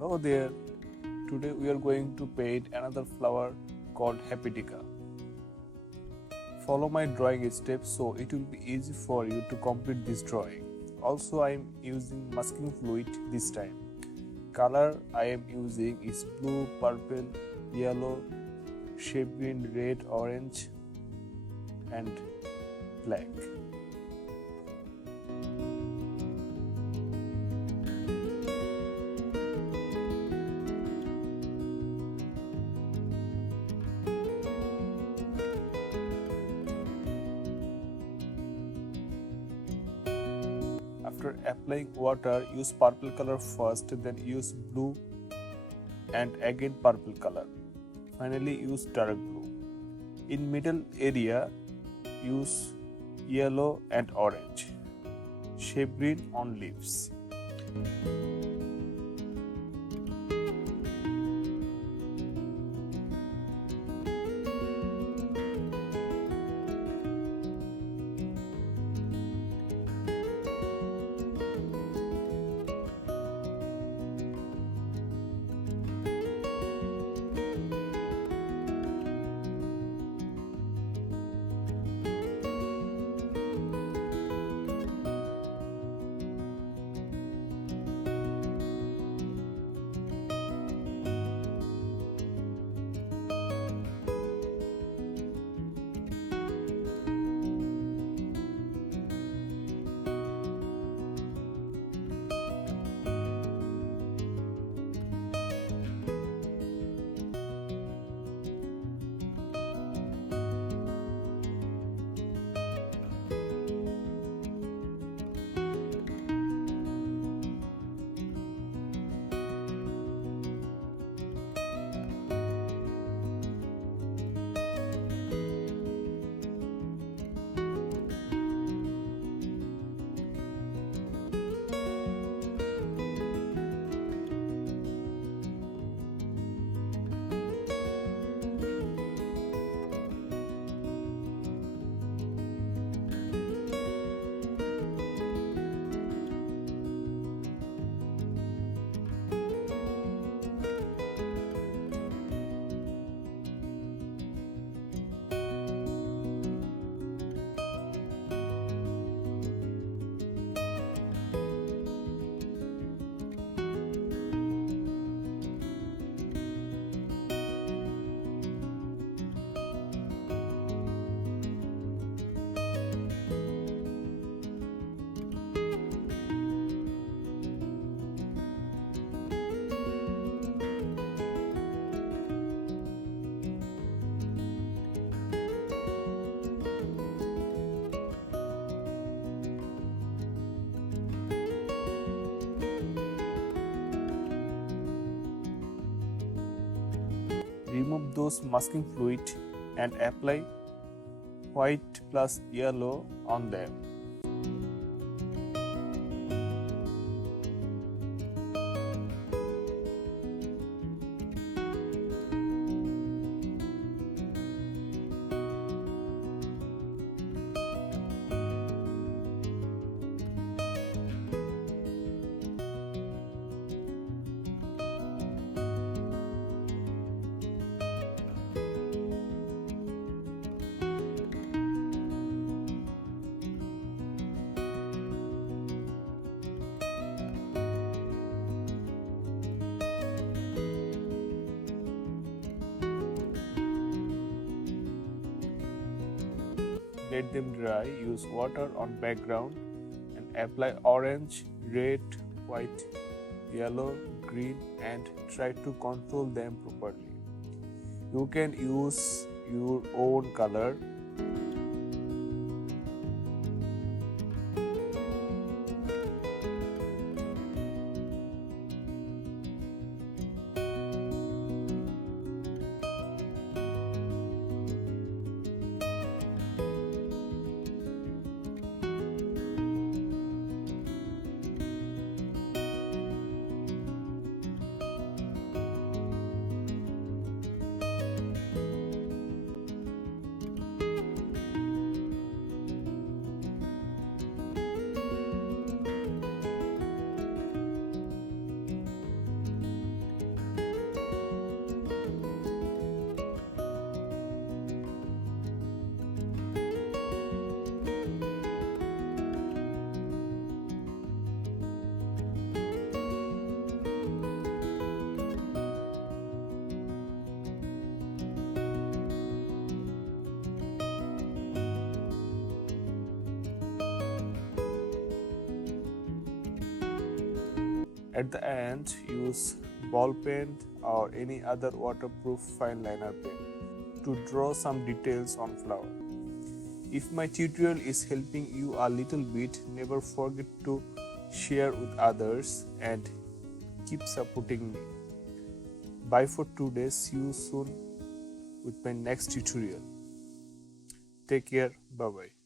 Hello there. Today we are going to paint another flower called Hepatica. Follow my drawing steps so it will be easy for you to complete this drawing. Also, I am using masking fluid this time. Color I am using is blue, purple, yellow, shade green, red, orange and black. After applying water, use purple color first, then use blue and again purple color. Finally, use dark blue. In middle area, use yellow and orange. Shape green on leaves. Remove those masking fluid and apply white plus yellow on them. Let them dry, use water on background and apply orange, red, white, yellow, green and try to control them properly. You can use your own color. At the end, use ball pen or any other waterproof fine liner pen to draw some details on flower. If my tutorial is helping you a little bit, never forget to share with others and keep supporting me. Bye for today. See you soon with my next tutorial. Take care. Bye bye.